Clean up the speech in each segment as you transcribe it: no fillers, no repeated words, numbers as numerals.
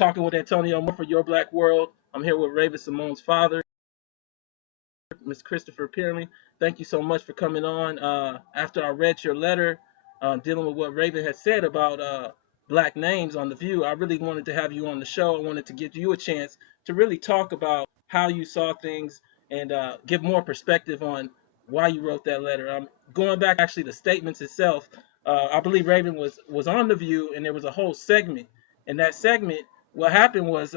talking with Antonio Moore for Your Black World. I'm here with Raven-Symone's father, Ms. Christopher Pearley. Thank you so much for coming on. After I read your letter dealing with what Raven had said about black names on The View, I really wanted to have you on the show. I wanted to give you a chance to really talk about how you saw things and give more perspective on why you wrote that letter. Going back actually the statements itself, I believe Raven was on The View, and there was a whole segment. In that segment, what happened was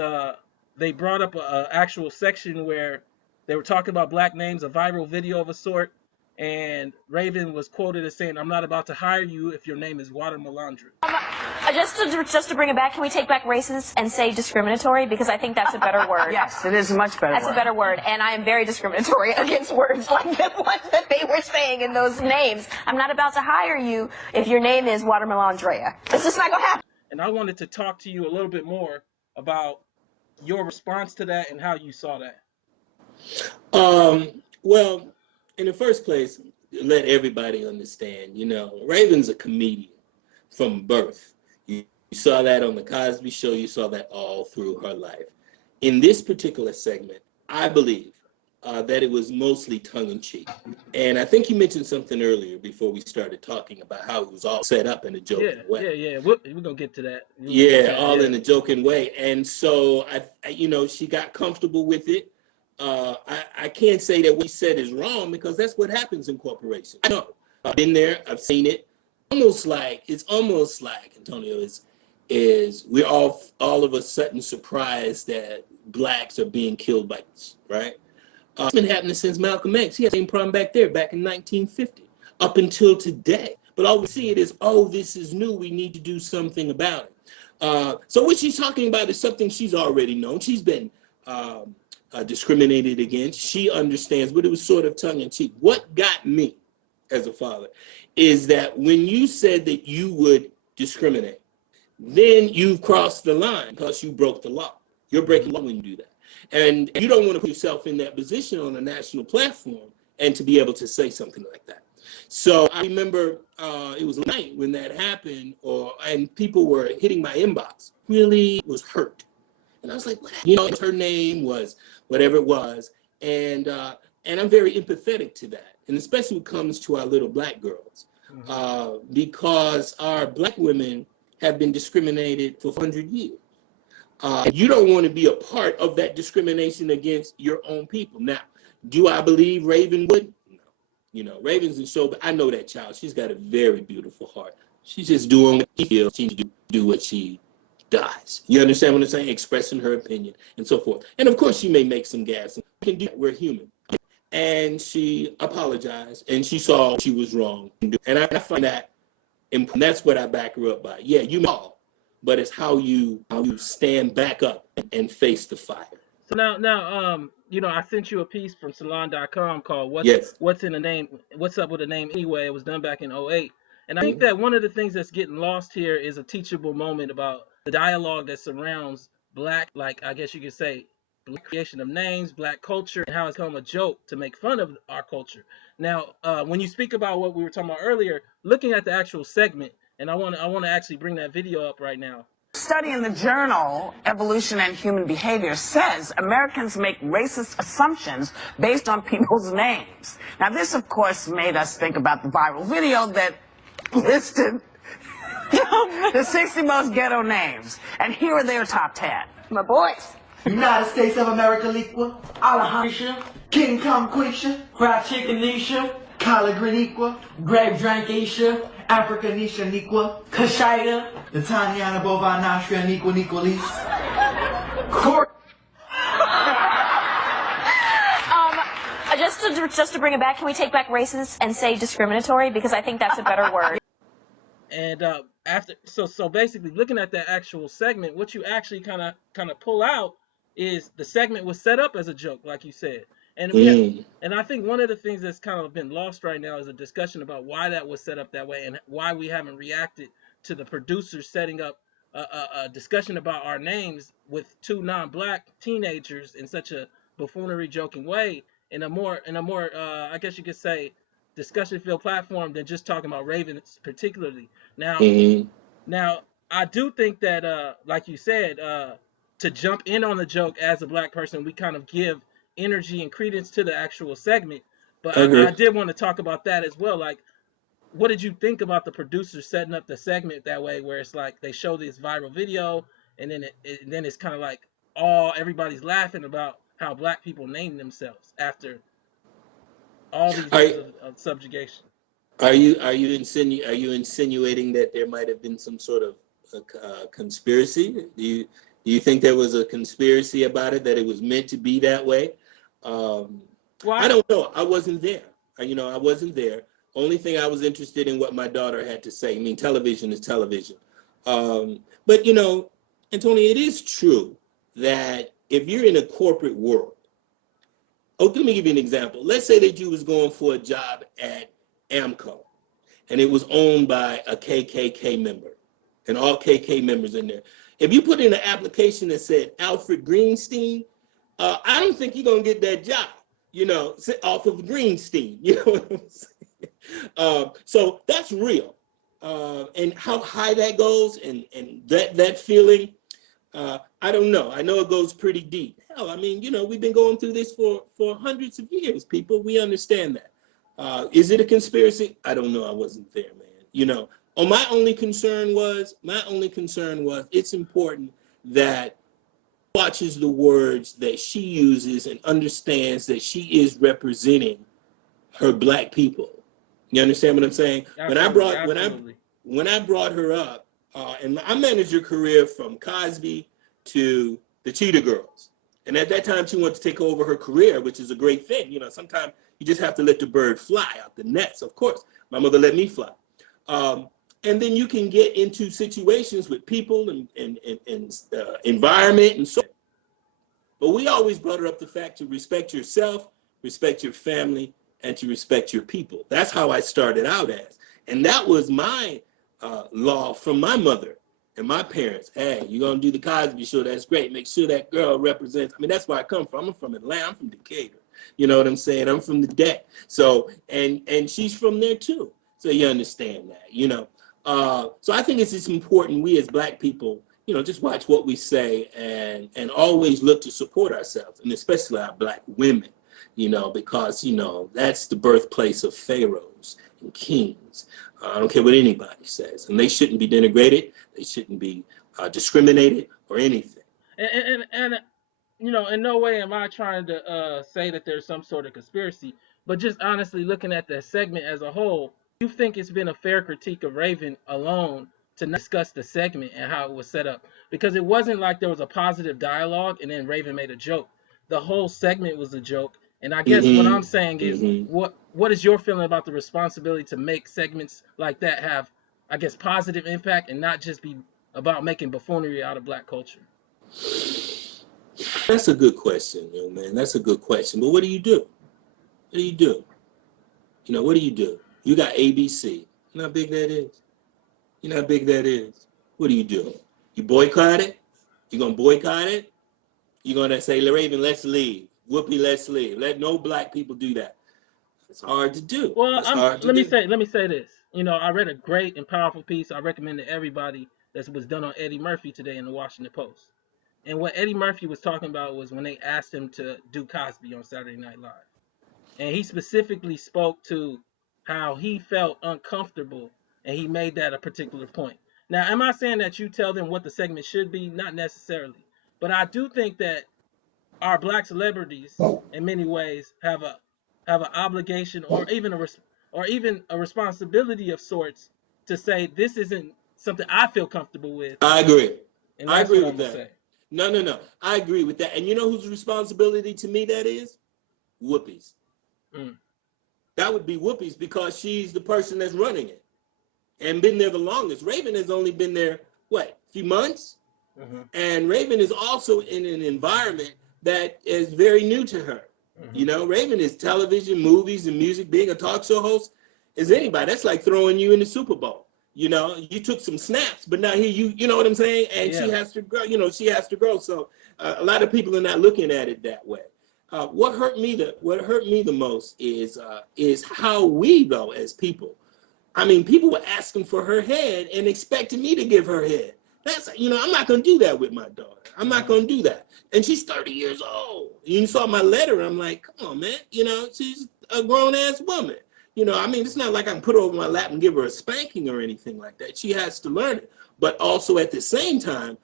they brought up a actual section where they were talking about black names, a viral video of a sort, and Raven was quoted as saying, "I'm not about to hire you if your name is Watermelandra." Just to bring it back, can we take back racist and say discriminatory? Because I think that's a better word. Yes, it is a much better That's word. a better word, and I am very discriminatory against words like the ones that they were saying in those names. I'm not about to hire you if your name is Watermelandrea. It's just not going to happen. And I wanted to talk to you a little bit more about your response to that and how you saw that. Well, in the first place, let everybody understand, Raven's a comedian from birth. You saw that on the Cosby Show. You saw that all through her life. In this particular segment, I believe that it was mostly tongue-in-cheek. And I think you mentioned something earlier before we started talking about how it was all set up in a joking way. Yeah. We're going to get to that. In a joking way. And so, she got comfortable with it. I can't say that what he said is wrong, because that's what happens in corporations. I know. I've been there. I've seen it. It's almost like Antonio is we're all of a sudden surprised that blacks are being killed by us, right? It's been happening since Malcolm X. He had the same problem back in 1950, up until today. But all we see it is, this is new. We need to do something about it. So what she's talking about is something she's already known. She's been discriminated against. She understands, but it was sort of tongue-in-cheek. What got me as a father is that when you said that you would discriminate, then you've crossed the line because you broke the law. You're breaking the law when you do that. And you don't want to put yourself in that position on a national platform and to be able to say something like that. So I remember it was night when that happened, and people were hitting my inbox. Really was hurt. And I was like, her name was whatever it was. And I'm very empathetic to that. And especially when it comes to our little black girls, because our black women have been discriminated for 100 years. You don't want to be a part of that discrimination against your own people. Now, do I believe Raven would? No. Raven's in show, but I know that child. She's got a very beautiful heart. She's just doing what she feels. She needs to do what she does. You understand what I'm saying? Expressing her opinion and so forth. And of course, she may make some gaffes. We can do that. We're human. And she apologized, and she saw she was wrong. And I find that important. That's what I back her up by. Yeah, you know. But it's how you stand back up and face the fire. So now, I sent you a piece from Salon.com called "What's in the Name? What's Up with a Name Anyway?" It was done back in '08, and I think that one of the things that's getting lost here is a teachable moment about the dialogue that surrounds black, like I guess you could say, black creation of names, black culture, and how it's become a joke to make fun of our culture. Now, when you speak about what we were talking about earlier, looking at the actual segment. And I want to actually bring that video up right now. Study in the journal Evolution and Human Behavior says Americans make racist assumptions based on people's names. Now, this, of course, made us think about the viral video that listed the 60 most ghetto names. And here are their top 10. My boys. United States of America Liqua, Alejandra, King Kong Quisha, Fried Chicken Nisha, Collard Green Equa, Grape Drank Isha, Africa Nisha Niqua, Kashida, the Tanyana Bovine Nostria Niqua Niqualis, Court. Just to bring it back, can we take back racist and say discriminatory? Because I think that's a better word. And so basically, looking at that actual segment, what you actually kind of pull out is the segment was set up as a joke, like you said. And and I think one of the things that's kind of been lost right now is a discussion about why that was set up that way and why we haven't reacted to the producers setting up a discussion about our names with two non-black teenagers in such a buffoonery, joking way, in a more I guess you could say discussion-filled platform than just talking about Ravens particularly. Now, I do think that like you said, to jump in on the joke as a black person, we kind of give energy and credence to the actual segment. But I I agree. did want to talk about that as well. Like, what did you think about the producers setting up the segment that way, where it's like they show this viral video, and then then it's kind of like all everybody's laughing about how black people name themselves after all these Are years of subjugation. are you insinuating that there might have been some sort of conspiracy? Do you think there was a conspiracy about it, that it was meant to be that way? Um, I Well, don't know. I wasn't there. I wasn't there. Only thing I was interested in what my daughter had to say. I mean, television is television. But Antonio, it is true that if you're in a corporate world, let me give you an example. Let's say that you was going for a job at Amco, and it was owned by a KKK member, and all KK members in there. If you put in an application that said Alfred Greenstein, I don't think you're gonna get that job. Off of Greenstein. You know what I'm saying? So that's real. And how high that goes, and that feeling, I don't know. I know it goes pretty deep. Hell, I mean, we've been going through this for hundreds of years, people. We understand that. Is it a conspiracy? I don't know. I wasn't there, man. My only concern was it's important that watches the words that she uses and understands that she is representing her black people. You understand what I'm saying? absolutely. When I brought her up, and I managed her career from Cosby to the Cheetah Girls. And at that time, she wanted to take over her career, which is a great thing. Sometimes you just have to let the bird fly out the nest. Of course, my mother let me fly. And then you can get into situations with people and environment and so on. But we always brought her up the fact to respect yourself, respect your family, and to respect your people. That's how I started out as. And that was my law from my mother and my parents. Hey, you're going to do the Cosby Show. That's great. Make sure that girl represents. I mean, that's where I come from. I'm from Atlanta. I'm from Decatur. You know what I'm saying? I'm from the deck. So, and she's from there too. So you understand that, So I think it's just important we as black people, just watch what we say and always look to support ourselves, and especially our black women, because, that's the birthplace of pharaohs and kings. I don't care what anybody says, and they shouldn't be denigrated. They shouldn't be discriminated or anything. And in no way am I trying to say that there's some sort of conspiracy, but just honestly looking at the segment as a whole, you think it's been a fair critique of Raven alone to not discuss the segment and how it was set up? Because it wasn't like there was a positive dialogue and then Raven made a joke. The whole segment was a joke. And I guess what I'm saying is, what is your feeling about the responsibility to make segments like that have, I guess, positive impact and not just be about making buffoonery out of black culture? That's a good question, young man. That's a good question. But what do you do? What do you do? What do you do? You got ABC. You know how big that is? You know how big that is? What do you do? You boycott it? You going to boycott it? You're going to say, Raven, let's leave. Whoopi, let's leave. Let no black people do that. It's hard to do. Well, It's hard to do. let me say this. I read a great and powerful piece I recommend to everybody that was done on Eddie Murphy today in the Washington Post. And what Eddie Murphy was talking about was when they asked him to do Cosby on Saturday Night Live. And he specifically spoke to how he felt uncomfortable, and he made that a particular point. Now, am I saying that you tell them what the segment should be? Not necessarily. But I do think that our black celebrities, in many ways, have an obligation or even a responsibility of sorts to say this isn't something I feel comfortable with. I agree. And I that's agree what with I'm that. gonna say. No. I agree with that. And you know whose responsibility to me that is? Whoopi's. That would be Whoopi's, because she's the person that's running it and been there the longest. Raven has only been there, a few months? And Raven is also in an environment that is very new to her. Raven is television, movies, and music. Being a talk show host is anybody. That's like throwing you in the Super Bowl. You took some snaps, but now here you know what I'm saying? And yeah. She has to grow. So a lot of people are not looking at it that way. What hurt me the most is how we, though, as people. I mean, people were asking for her head and expecting me to give her head. That's, I'm not going to do that with my daughter. I'm not going to do that. And she's 30 years old. You saw my letter. I'm like, come on, man. She's a grown-ass woman. It's not like I can put her over my lap and give her a spanking or anything like that. She has to learn it. But also at the same time,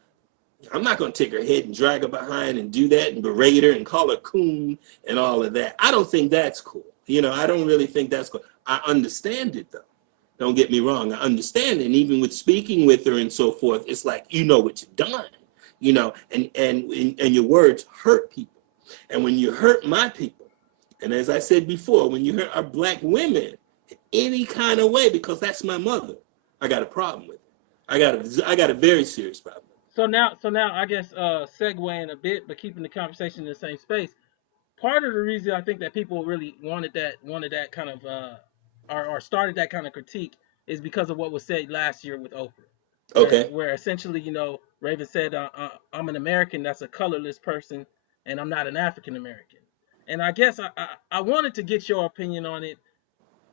I'm not going to take her head and drag her behind and do that and berate her and call her coon and all of that. I don't think that's cool. I don't really think that's cool. I understand it, though. Don't get me wrong. I understand it. And even with speaking with her and so forth, it's like, what you've done, and your words hurt people. And when you hurt my people, and as I said before, when you hurt our Black women in any kind of way, because that's my mother, I got a problem with it. I got a very serious problem. So now, I guess segueing a bit, but keeping the conversation in the same space. Part of the reason I think that people really wanted that kind of or started that kind of critique is because of what was said last year with Oprah. Okay. Where essentially, Raven said, I'm an American that's a colorless person, and I'm not an African American. And I guess I wanted to get your opinion on it,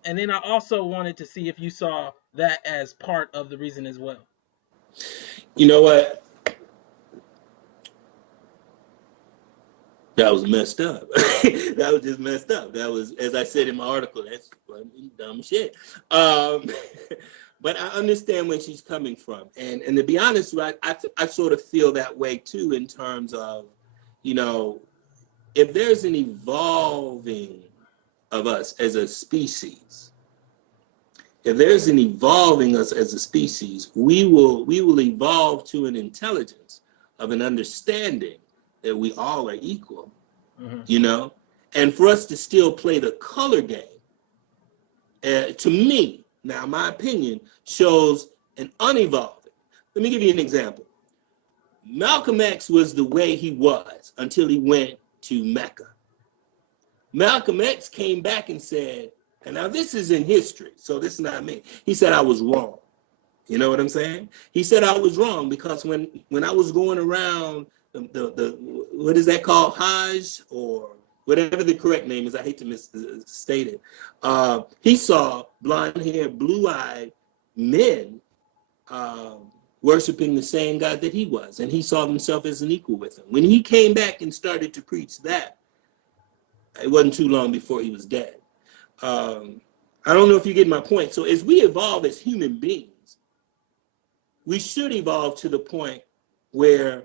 and then I also wanted to see if you saw that as part of the reason as well. You know what? That was messed up. That was just messed up. That was, as I said in my article, that's dumb shit. But I understand where she's coming from. And to be honest, I sort of feel that way too, in terms of, if there's an evolving of us as a species, if there's an evolving us as a species, we will evolve to an intelligence of an understanding that we all are equal, and for us to still play the color game, to me, now my opinion, shows an unevolving. Let me give you an example. Malcolm X was the way he was until he went to Mecca. Malcolm X came back and said, and now this is in history, so this is not me. He said, I was wrong. You know what I'm saying? He said I was wrong because when I was going around the what is that called, Hajj, or whatever the correct name is, I hate to misstate it, he saw blonde-haired, blue-eyed men worshiping the same God that he was, and he saw himself as an equal with him. When he came back and started to preach that, it wasn't too long before he was dead. I don't know if you get my point. So as we evolve as human beings, we should evolve to the point where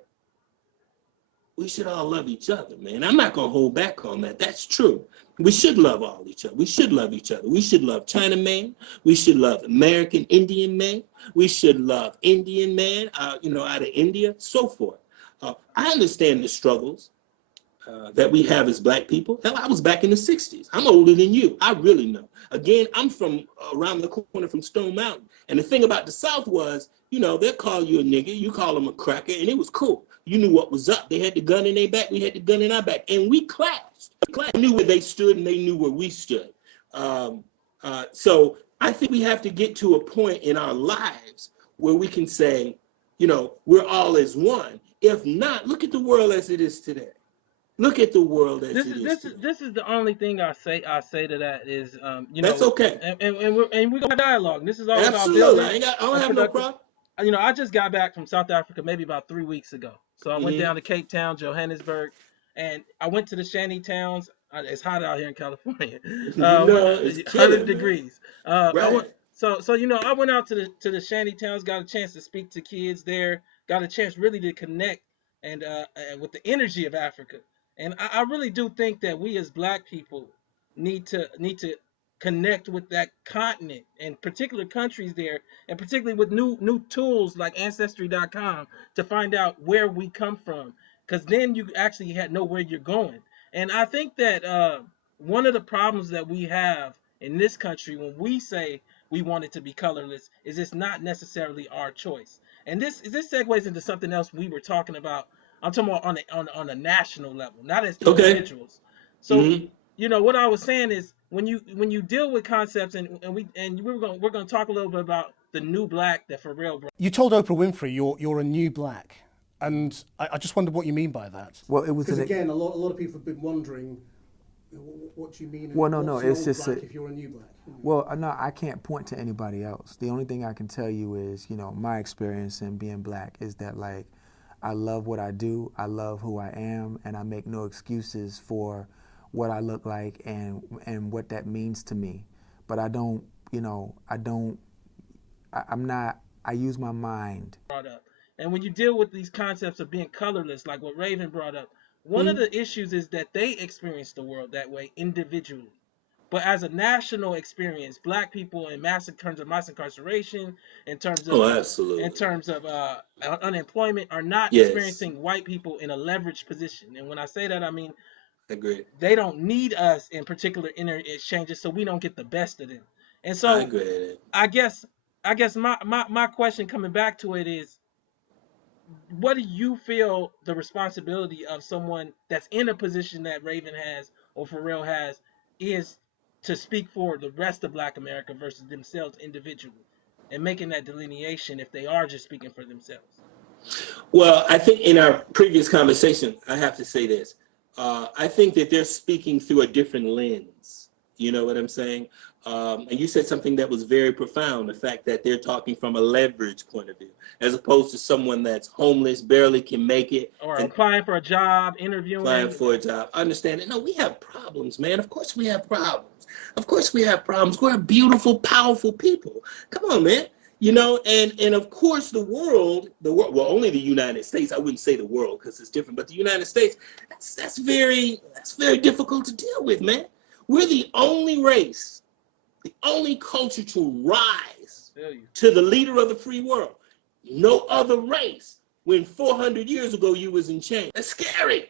we should all love each other, man. I'm not going to hold back on that. That's true. We should love all each other. We should love each other. We should love Chinaman. We should love American Indian man. We should love Indian man, out of India, so forth. I understand the struggles that we have as Black people. Hell, I was back in the 60s. I'm older than you. I really know. Again, I'm from around the corner from Stone Mountain. And the thing about the South was, they'll call you a nigga, you call them a cracker, and it was cool. You knew what was up. They had the gun in their back, we had the gun in our back. And we clashed. We knew where they stood, and they knew where we stood. So I think we have to get to a point in our lives where we can say, we're all as one. If not, look at the world as it is today. Look at the world as it is. This is the only thing I say to that is, that's okay. And we're gonna have dialogue. This is all absolutely. I don't have no problem. I just got back from South Africa maybe about 3 weeks ago. So I went down to Cape Town, Johannesburg, and I went to the shanty towns. It's hot out here in California. It's 100 degrees. Right. So I went out to the shanty towns, got a chance to speak to kids there, got a chance really to connect and with the energy of Africa. And I really do think that we as Black people need to connect with that continent and particular countries there, and particularly with new tools like Ancestry.com to find out where we come from, because then you actually know where you're going. And I think that one of the problems that we have in this country when we say we want it to be colorless is it's not necessarily our choice. And this segues into something else we were talking about. I'm talking about on a national level, not as individuals. So what I was saying is when you deal with concepts and we're going to talk a little bit about the new Black, the for real. You told Oprah Winfrey you're a new Black, and I just wondered what you mean by that. Well, it was because again, a lot of people have been wondering what you mean. Well, no, it's just Black if you're a new Black. Well, no, I can't point to anybody else. The only thing I can tell you is, my experience in being black is that, like, I love what I do, I love who I am, and I make no excuses for what I look like and what that means to me. But I don't, I'm not, I use my mind. Brought up. And when you deal with these concepts of being colorless, like what Raven brought up, one of Hmm. the issues is that they experience the world that way individually. But as a national experience, black people in terms of mass incarceration, in terms of Oh, uh, in absolutely. terms of unemployment, are not Yes, experiencing white people in a leveraged position. And when I say that, I mean I agree. they don't need us in particular inner exchanges, so we don't get the best of them. And I so agree. I guess my question coming back to it is, what do you feel the responsibility of someone that's in a position that Raven has or Pharrell has is to speak for the rest of Black America versus themselves individually, and making that delineation if they are just speaking for themselves? Well, I think in our previous conversation, I have to say this. I think that they're speaking through a different lens. You know what I'm saying? And you said something that was very profound, the fact that they're talking from a leverage point of view, as opposed to someone that's homeless, barely can make it, Or and applying for a job, applying interviewing. for a job. Understand it. No, we have problems, man. Of course we have problems. Of course we have problems. We're beautiful, powerful people. Come on, man. And of course the world, well, only the United States. I wouldn't say the world because it's different, but the United States, that's very difficult to deal with, man. We're the only race, the only culture to rise to the leader of the free world. No other race. When 400 years ago you was in chains. That's scary.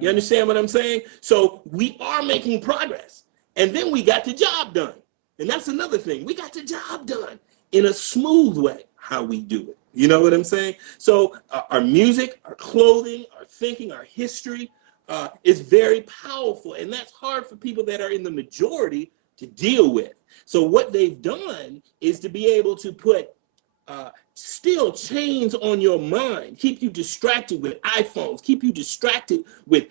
You understand what I'm saying? So we are making progress. And then we got the job done. And that's another thing. We got the job done in a smooth way, how we do it. You know what I'm saying? So our music, our clothing, our thinking, our history is very powerful. And that's hard for people that are in the majority to deal with. So what they've done is to be able to put still chains on your mind, keep you distracted with iPhones, keep you distracted with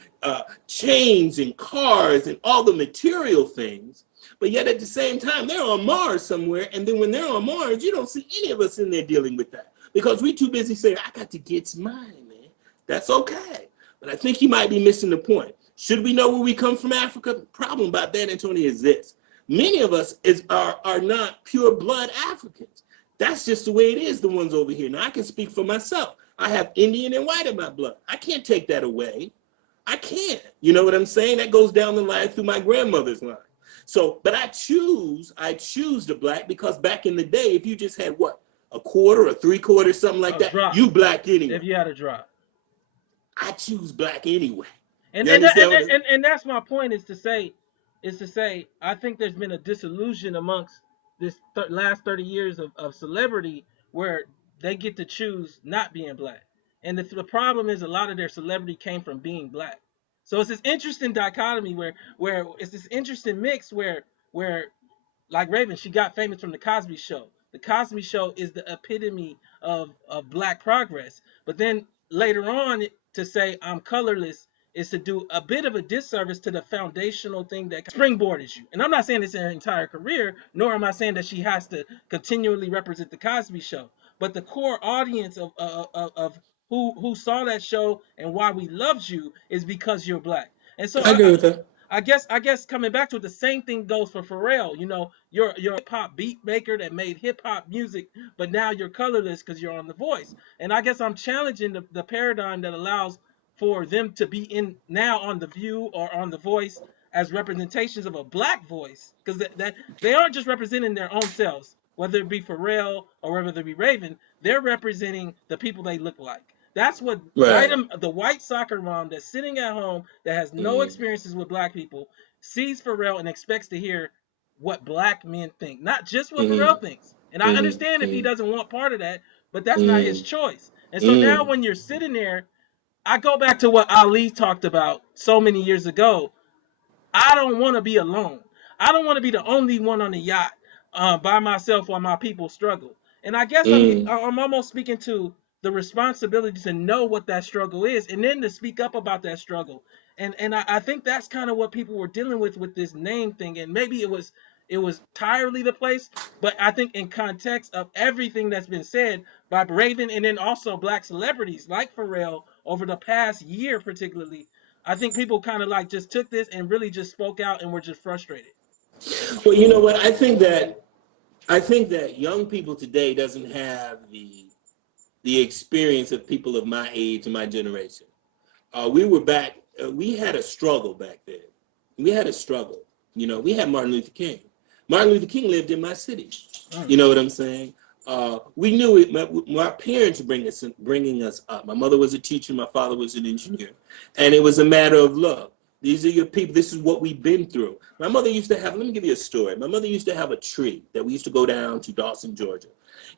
chains and cars and all the material things. But yet at the same time, they're on Mars somewhere. And then when they're on Mars, you don't see any of us in there dealing with that because we're too busy saying, I got to get mine, man. That's okay. But I think you might be missing the point. Should we know where we come from, Africa? The problem about that, Antonio, is this. Many of us are not pure blood Africans. That's just the way it is, the ones over here. Now, I can speak for myself. I have Indian and white in my blood. I can't take that away. I can't. You know what I'm saying? That goes down the line through my grandmother's line. So, but I choose the black because back in the day, if you just had what? A quarter or 3/4, something like that, Drop you black anyway. if you had a drop. I choose black anyway. And You and, understand and, what I'm saying? and that's my point is to say I think there's been a disillusion amongst this last 30 years of celebrity where they get to choose not being black. And the problem is a lot of their celebrity came from being black. So it's this interesting dichotomy where it's this interesting mix where like Raven, she got famous from the Cosby Show. The Cosby Show is the epitome of black progress. But then later on, to say I'm colorless is to do a bit of a disservice to the foundational thing that springboarded you. And I'm not saying it's her entire career, nor am I saying that she has to continually represent the Cosby Show. But the core audience of who saw that show and why we loved you is because you're black. And so I agree with that. I guess coming back to it, the same thing goes for Pharrell. You're a hip hop beat maker that made hip hop music, but now you're colorless because you're on The Voice. And I guess I'm challenging the paradigm that allows for them to be in now on The View or on The Voice as representations of a black voice, because that they aren't just representing their own selves, whether it be Pharrell or whether it be Raven. They're representing the people they look like. That's what Right. the white soccer mom that's sitting at home that has no experiences with black people sees Pharrell and expects to hear what black men think, not just what Pharrell Mm-hmm. thinks. And I understand if he Mm-hmm. doesn't want part of that, but that's not his Mm-hmm. choice. And so now Mm-hmm. when you're sitting there, I go back to what Ali talked about so many years ago. I don't want to be alone. I don't want to be the only one on the yacht by myself while my people struggle. And I guess I'm almost speaking to the responsibility to know what that struggle is, and then to speak up about that struggle. And I think that's kind of what people were dealing with this name thing. And maybe it was entirely the place. But I think in context of everything that's been said by Raven and then also black celebrities like Pharrell over the past year particularly, I think people kind of like just took this and really just spoke out and were just frustrated. Well, you know what? I think that young people today doesn't have the experience of people of my age and my generation. We had a struggle back then. We had a struggle. You know, we had Martin Luther King. Martin Luther King lived in my city. You know what I'm saying? We knew it. My parents bringing us up. My mother was a teacher. My father was an engineer. And it was a matter of, look, these are your people. This is what we've been through. My mother used to have, let me give you a story. My mother used to have a tree that we used to go down to Dawson, Georgia.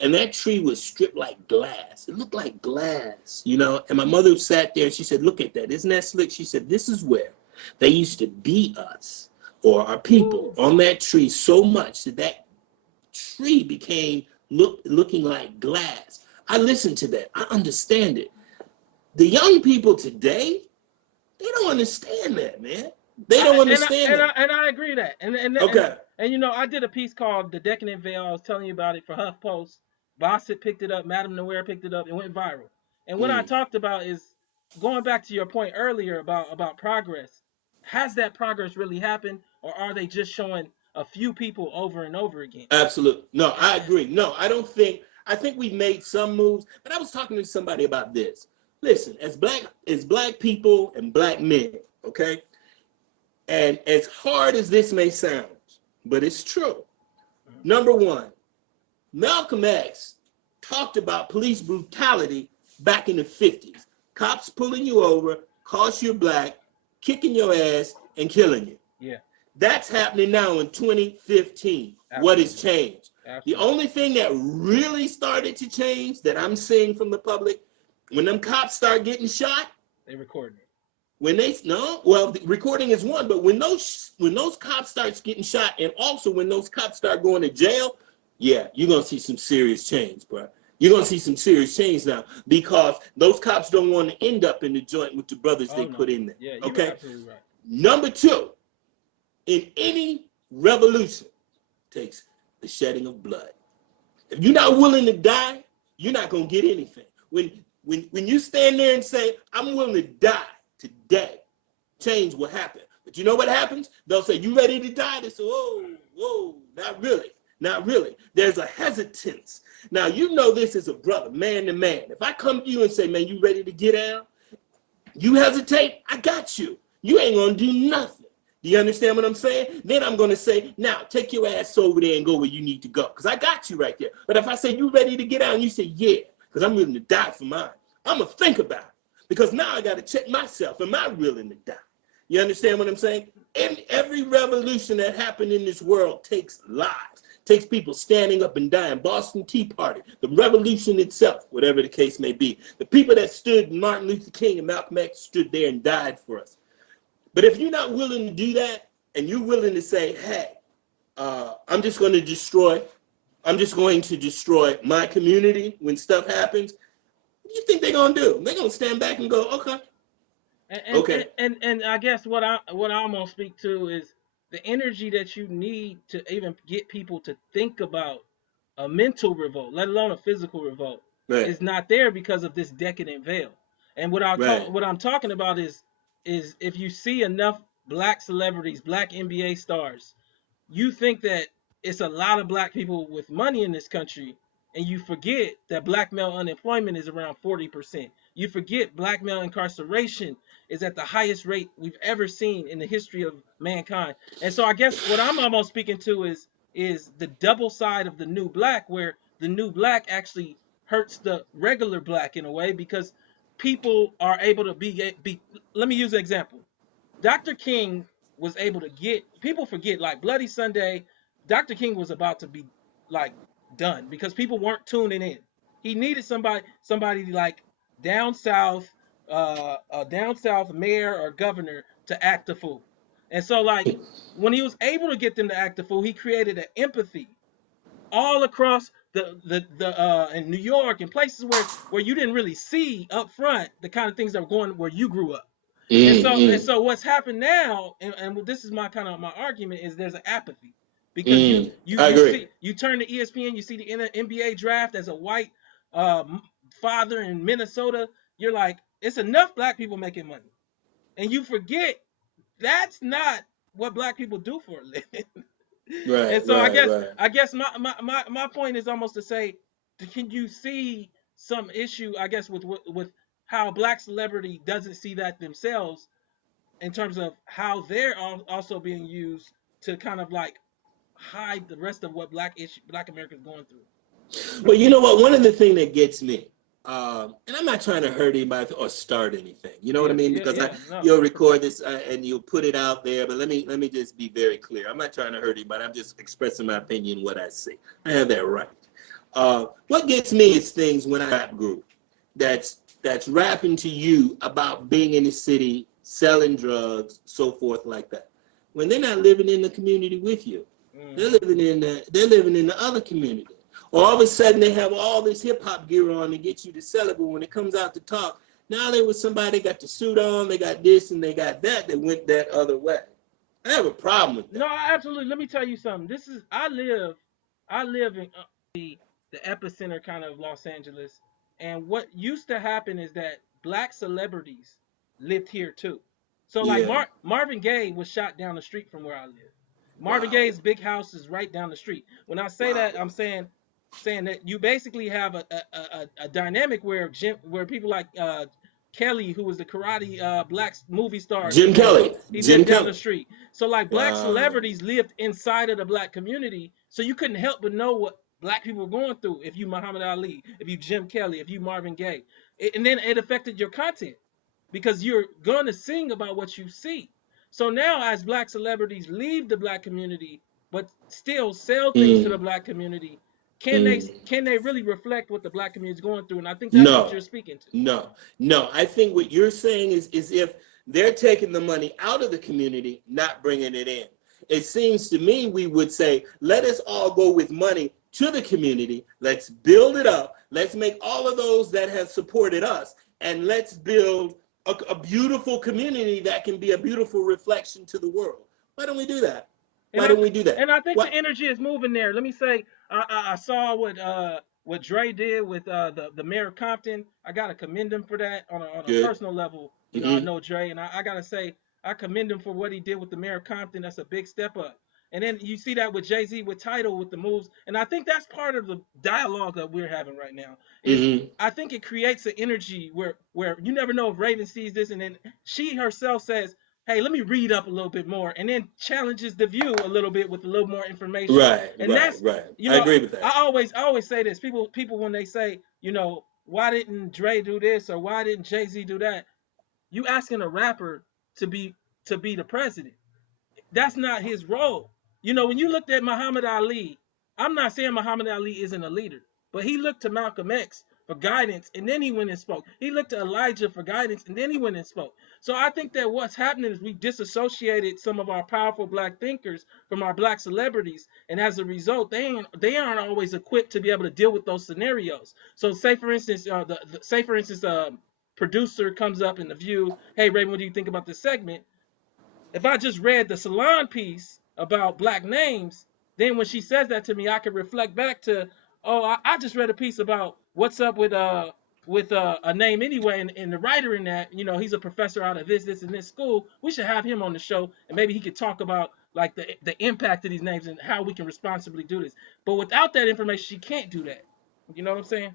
And that tree was stripped like glass. It looked like glass, you know. And my mother sat there and she said, look at that. Isn't that slick? She said, this is where they used to beat us or our people on that tree so much that that tree became looking like glass. I listened to that. I understand it. The young people today, they don't understand that, man. They don't understand that. And I agree that. Okay. And you know, I did a piece called "The Decadent Veil." I was telling you about it for HuffPost. Bossett picked it up. Madame Noir picked it up. It went viral. And what I talked about is going back to your point earlier about progress. Has that progress really happened, or are they just showing a few people over and over again? Absolutely. No, I agree. No, I think we've made some moves, but I was talking to somebody about this. Listen, as black people and black men, okay? And as hard as this may sound, but it's true. Number one, Malcolm X talked about police brutality back in the 50s. Cops pulling you over, cause you're black, kicking your ass, and killing you. Yeah. That's happening now in 2015. Absolutely. What has changed? Absolutely. The only thing that really started to change that I'm seeing from the public, when them cops start getting shot, they record it. When they the recording is one, but when those cops start getting shot, and also when those cops start going to jail, yeah, you're gonna see some serious change, bro. You're gonna see some serious change now because those cops don't want to end up in the joint with the brothers they put in there. Yeah, you're okay. Absolutely right. Number two, in any revolution, takes the shedding of blood. If you're not willing to die, you're not gonna get anything. When you stand there and say, I'm willing to die today, change will happen. But you know what happens? They'll say, you ready to die? They say, whoa, not really, not really. There's a hesitance. Now, you know this is a brother, man to man. If I come to you and say, man, you ready to get out? You hesitate, I got you. You ain't gonna do nothing. Do you understand what I'm saying? Then I'm gonna say, now, take your ass over there and go where you need to go, because I got you right there. But if I say, you ready to get out? And you say, yeah, because I'm willing to die for mine. I'm gonna think about it. Because now I got to check myself. Am I willing to die? You understand what I'm saying? Every revolution that happened in this world takes lives, takes people standing up and dying. Boston Tea Party, the revolution itself, whatever the case may be. The people that stood, Martin Luther King and Malcolm X stood there and died for us. But if you're not willing to do that, and you're willing to say, hey, I'm just going to destroy my community when stuff happens, what do you think they're gonna do? They're gonna stand back and go, okay. Okay. And I guess what I'm gonna speak to is the energy that you need to even get people to think about a mental revolt, let alone a physical revolt, is not there because of this decadent veil. And what I'm talking about is if you see enough black celebrities, black NBA stars, you think that it's a lot of black people with money in this country, and you forget that black male unemployment is around 40%. You forget black male incarceration is at the highest rate we've ever seen in the history of mankind. And so I guess what I'm almost speaking to is the double side of the new black, where the new black actually hurts the regular black in a way, because people are able to be let me use an example. Dr. King was able to get, people forget, like Bloody Sunday, Dr. King was about to be like done because people weren't tuning in. He needed somebody like down south, a down south mayor or governor to act the fool. And so like when he was able to get them to act the fool, he created an empathy all across the in New York and places where you didn't really see up front the kind of things that were going where you grew up. And so what's happened now, and this is my argument, is there's an apathy because I agree. you turn to ESPN, you see the NBA draft as a white father in Minnesota. You're like, it's enough black people making money, and you forget that's not what black people do for a living. And Right, so right, right. I guess my point is almost to say, can you see some issue, I guess, with how black celebrity doesn't see that themselves in terms of how they're also being used to kind of like hide the rest of what black Americans going through. Well, you know what? One of the things that gets me, and I'm not trying to hurt anybody or start anything. You know what I mean? Because you'll record this and you'll put it out there. But let me just be very clear. I'm not trying to hurt anybody. I'm just expressing my opinion, what I see. I have that right. What gets me is things when I rap group that's rapping to you about being in the city, selling drugs, so forth like that. When they're not living in the community with you, they're living in the other community. Or all of a sudden they have all this hip hop gear on to get you to sell it, but when it comes out to talk, now they with somebody got the suit on, they got this and they got that. They went that other way. I have a problem with that. No, absolutely. Let me tell you something. I live in the epicenter kind of Los Angeles, and what used to happen is that black celebrities lived here too. So like Yeah. Marvin Gaye was shot down the street from where I live. Marvin Wow. Gaye's big house is right down the street. When I say that, I'm saying that you basically have a dynamic where people like Kelly, who was the karate black movie star, Jim Kelly. he Jim lived down Kelly. the street. So like black Wow. celebrities lived inside of the black community, so you couldn't help but know what black people were going through. If you Muhammad Ali, if you Jim Kelly, if you Marvin Gaye, and then it affected your content because you're going to sing about what you see. So now, as black celebrities leave the black community, but still sell things to the black community, can they really reflect what the black community is going through? And I think that's what you're speaking to. No. I think what you're saying is if they're taking the money out of the community, not bringing it in. It seems to me we would say, let us all go with money to the community. Let's build it up. Let's make all of those that have supported us, and let's build a beautiful community that can be a beautiful reflection to the world. Why don't we do that? Why don't we do that? And I think the energy is moving there. Let me say, I saw what Dre did with the mayor of Compton. I gotta commend him for that on a personal level. You know, I know Dre, and I gotta say I commend him for what he did with the mayor of Compton. That's a big step up. And then you see that with Jay-Z with Tidal with the moves, and I think that's part of the dialogue that we're having right now. I think it creates an energy where you never know if Raven sees this, and then she herself says, hey, let me read up a little bit more, and then challenges the view a little bit with a little more information. Right. You know, I agree with that. I always say this. People when they say, you know, why didn't Dre do this or why didn't Jay-Z do that? You asking a rapper to be the president. That's not his role. You know, when you looked at Muhammad Ali, I'm not saying Muhammad Ali isn't a leader, but he looked to Malcolm X for guidance, and then he went and spoke. He looked to Elijah for guidance, and then he went and spoke. So I think that what's happening is we disassociated some of our powerful black thinkers from our black celebrities, and as a result, they aren't always equipped to be able to deal with those scenarios. So say for instance, producer comes up in the View, hey Raven, what do you think about this segment? If I just read the Salon piece about black names, then when she says that to me, I can reflect back to, oh, I just read a piece about what's up with a name anyway, and the writer in that, you know, he's a professor out of this and this school. We should have him on the show, and maybe he could talk about like the impact of these names and how we can responsibly do this. But without that information, she can't do that. You know what I'm saying?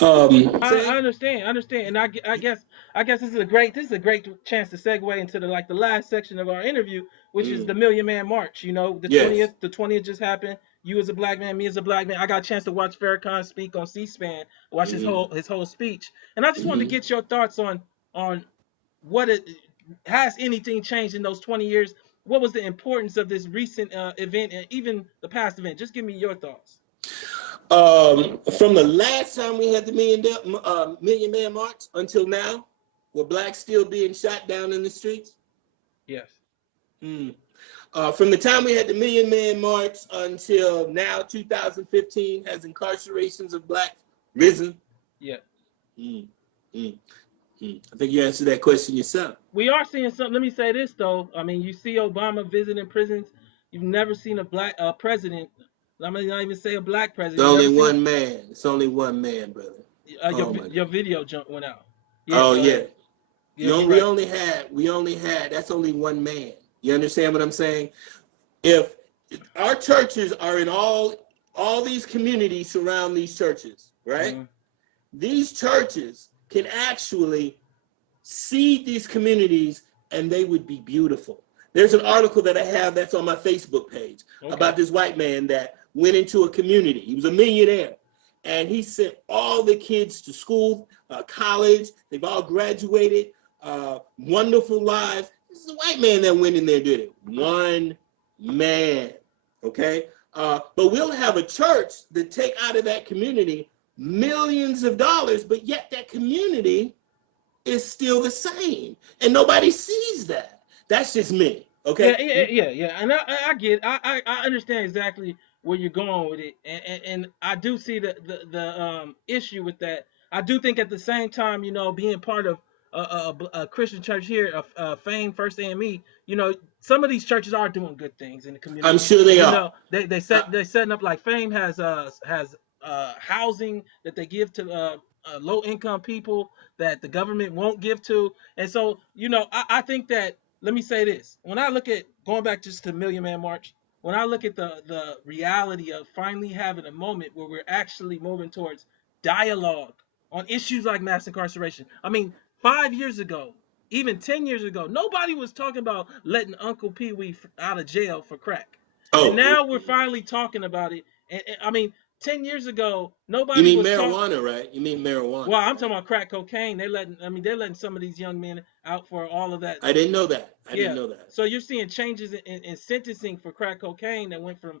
I understand, and I guess this is a great chance to segue into the last section of our interview, which is the Million Man March. You know, the 20th just happened. You as a black man, me as a black man. I got a chance to watch Farrakhan speak on C-SPAN, watch his whole speech, and I just wanted to get your thoughts on what has anything changed in those 20 years. What was the importance of this recent event and even the past event? Just give me your thoughts. From the last time we had the Million Man March until now, were blacks still being shot down in the streets? Yes. From the time we had the Million Man March until now, 2015, has incarcerations of blacks risen? Yeah. I think you answered that question yourself. We are seeing something. Let me say this though. I mean, you see Obama visiting prisons. You've never seen a black president. I'm not even say a black It's president. You've only never seen one man. It's only one man, brother. Oh my your God. video jump went out. Yeah, Oh go yeah. ahead. Yeah, you're right. We only had. That's only one man. You understand what I'm saying? If our churches are in all these communities surround these churches, right? Mhm. These churches can actually seed these communities and they would be beautiful. There's an article that I have that's on my Facebook page about this white man that went into a community. He was a millionaire and he sent all the kids to school, college. They've all graduated, wonderful lives. This is a white man that went in there and did it. One man, okay? But we'll have a church that take out of that community millions of dollars, but yet that community is still the same, and nobody sees that. That's just me, okay? Yeah. And I get, I understand exactly where you're going with it, and I do see the issue with that. I do think at the same time, being part of a Christian church here, Fame First AME, some of these churches are doing good things in the I'm community. sure they are. They're setting up, like Fame has housing that they give to low income people that the government won't give to, and so I think that, let me say this. When I look at, going back just to Million Man March, when I look at the reality of finally having a moment where we're actually moving towards dialogue on issues like mass incarceration. I mean, 5 years ago, even 10 years ago, nobody was talking about letting Uncle Pee Wee out of jail for crack. And Oh, now we're finally talking about it. And I mean, 10 years ago, you nobody mean was talking. marijuana, right? You mean marijuana, Well, I'm right? talking about crack cocaine. They're letting some of these young men out for all of that. I didn't know that. I didn't Yeah. know that. So you're seeing changes in sentencing for crack cocaine that went from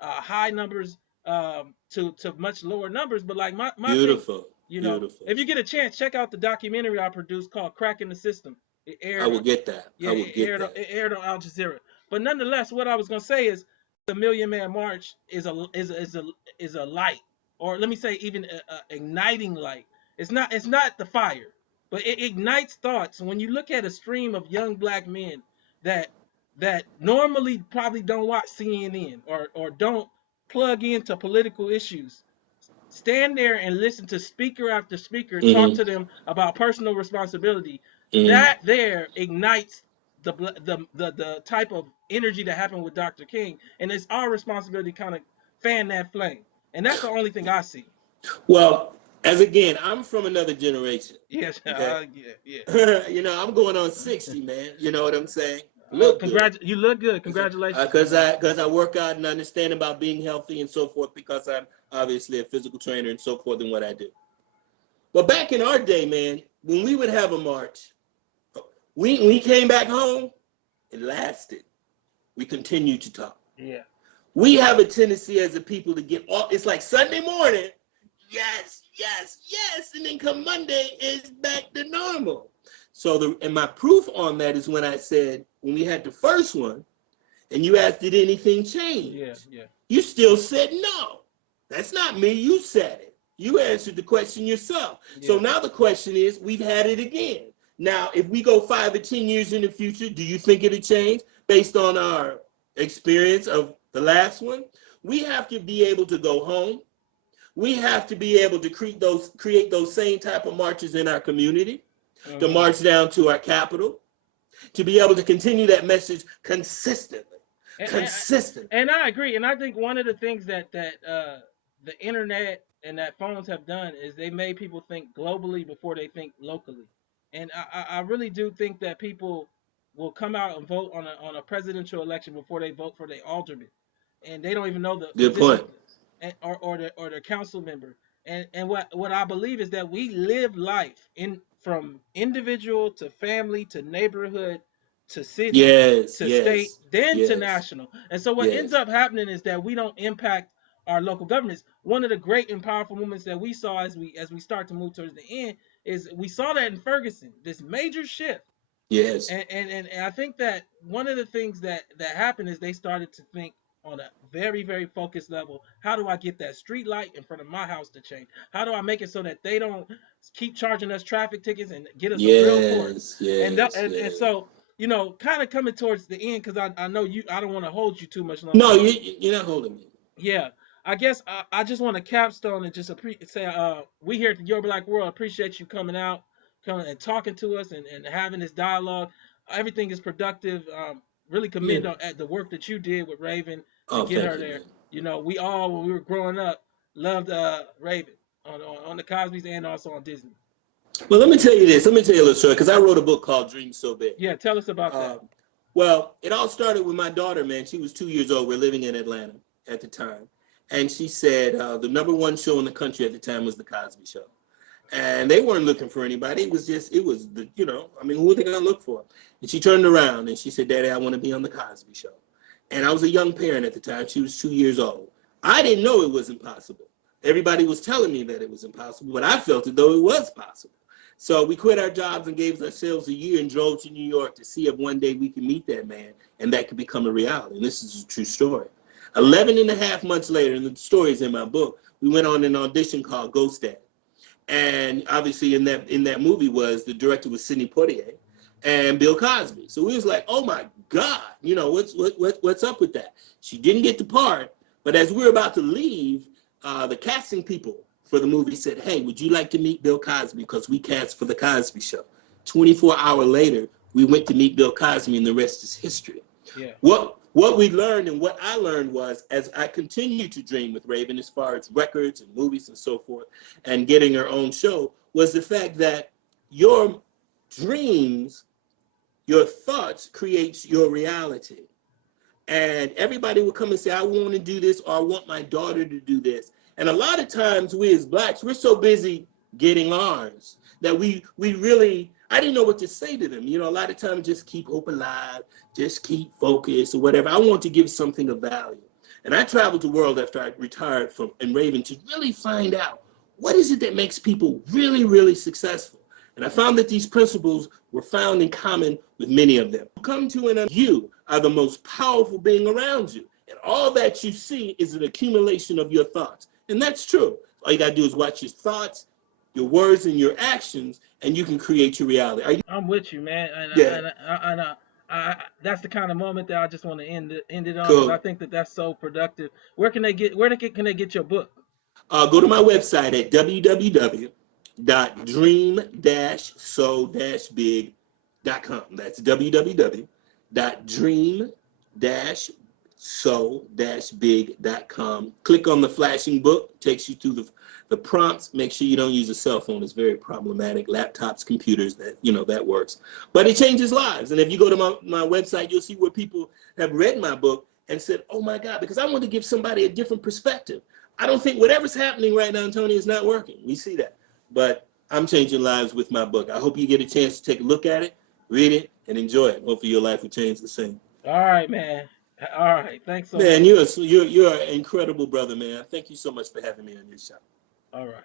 high numbers to much lower numbers. But like my thing, Beautiful, you know, beautiful. if you get a chance, check out the documentary I produced called "Crack in the System." It I aired will on, get that. yeah, I will it get aired that. it aired on Al Jazeera. But nonetheless, what I was gonna say is the Million Man March is a light, or let me say even a igniting light. It's not the fire, but it ignites thoughts. When you look at a stream of young black men that normally probably don't watch CNN or don't plug into political issues, stand there and listen to speaker after speaker talk Mm-hmm. to them about personal responsibility. Mm-hmm. That there ignites the type of energy that happened with Dr. King, and it's our responsibility to kind of fan that flame. And that's the only thing I see. Well, as again, I'm from another generation. Yes, Okay. yeah. I'm going on 60, man. You know what I'm saying? Look good. You look good. Congratulations, my Because brother. I work out and understand about being healthy and so forth, because I'm obviously a physical trainer and so forth in what I do. But back in our day, man, when we would have a march, we came back home, it lasted. We continued to talk. Yeah. We have a tendency as a people to get off. It's like Sunday morning, yes, and then come Monday, it's back to normal. So and my proof on that is when I said, when we had the first one, and you asked, did anything change? Yeah. You still said no. That's not me. You said it. You answered the question yourself. Yeah. So now the question is, we've had it again. Now, if we go 5 or 10 years in the future, do you think it'll change based on our experience of the last one? We have to be able to go home. We have to be able to create those same type of marches in our community, to march down to our capital, to be able to continue that message consistently. And I agree. And I think one of the things that the internet and that phones have done is they made people think globally before they think locally. And I really do think that people will come out and vote on a presidential election before they vote for their alderman, and they don't even know the Good position, point. or their council member. And what I believe is that we live life from individual to family to neighborhood to city Yes, to state, yes, then to yes, national. And so what ends yes. up happening is that we don't impact our local governments. One of the great and powerful movements that we saw as we start to move towards the end is we saw that in Ferguson, this major shift. Yes. And I think that one of the things that happened is they started to think on a very, very focused level. How do I get that street light in front of my house to change? How do I make it so that they don't keep charging us traffic tickets and get us a real court? Yes, yes, And yes. so you know, kind of coming towards the end, because I know you. I don't want to hold you too much longer. No, you're not holding me. Yeah, I guess I just want to capstone and just say we here at Your Black World appreciate you coming out, coming and talking to us and having this dialogue. Everything is productive. Really Yeah. commend at the work that you did with Raven to Oh, get thank her you, there. man. You know, we all when we were growing up loved Raven on the Cosby's and also on Disney. Well, let me tell you this. Let me tell you a little story, because I wrote a book called Dreams So Big. Yeah, tell us about that. Well, it all started with my daughter, man. She was 2 years old. We're living in Atlanta at the time. And she said the #1 show in the country at the time was The Cosby Show. And they weren't looking for anybody. It was the, I mean, who were they going to look for? And she turned around and she said, Daddy, I want to be on The Cosby Show. And I was a young parent at the time. She was 2 years old. I didn't know it was impossible. Everybody was telling me that it was impossible, but I felt as though it was possible. So we quit our jobs and gave ourselves a year and drove to New York to see if one day we could meet that man and that could become a reality. And this is a true story. 11 and a half months later, and the story is in my book, we went on an audition called Ghost Dad. And obviously in that movie the director was Sidney Poitier and Bill Cosby. So we was like, oh my God, what's up with that? She didn't get the part, but as we were about to leave, the casting people for the movie said, hey, would you like to meet Bill Cosby? Because we cast for The Cosby Show. 24 hours later, we went to meet Bill Cosby, and the rest is history. Yeah. What we learned and what I learned was, as I continued to dream with Raven as far as records and movies and so forth and getting her own show, was the fact that your dreams, your thoughts creates your reality. And everybody would come and say, I want to do this, or I want my daughter to do this. And a lot of times we as Blacks, we're so busy getting ours that we really, I didn't know what to say to them. A lot of times just keep hope alive, just keep focused or whatever. I want to give something of value. And I traveled the world after I retired from Raven to really find out what is it that makes people really, really successful. And I found that these principles were found in common with many of them. Come to an you are the most powerful being around you. And all that you see is an accumulation of your thoughts. And that's true. All you got to do is watch your thoughts, your words, and your actions, and you can create your reality. I'm with you, man. That's the kind of moment that I just want to end it on, because I think that that's so productive. Where can they get your book? Go to my website at www.dream-so-big.com. That's www.dream-so-big.com. Click on the flashing book, takes you through the prompts. Make sure you don't use a cell phone. It's very problematic. Laptops, computers, that works. But it changes lives. And if you go to my website, you'll see where people have read my book and said, oh my God, because I want to give somebody a different perspective. I don't think whatever's happening right now, Tony, is not working. We see that. But I'm changing lives with my book. I hope you get a chance to take a look at it, read it, and enjoy it. Hopefully your life will change the same. All right, man. All right. Thanks so much. Man, you're an incredible brother, man. Thank you so much for having me on your show. All right.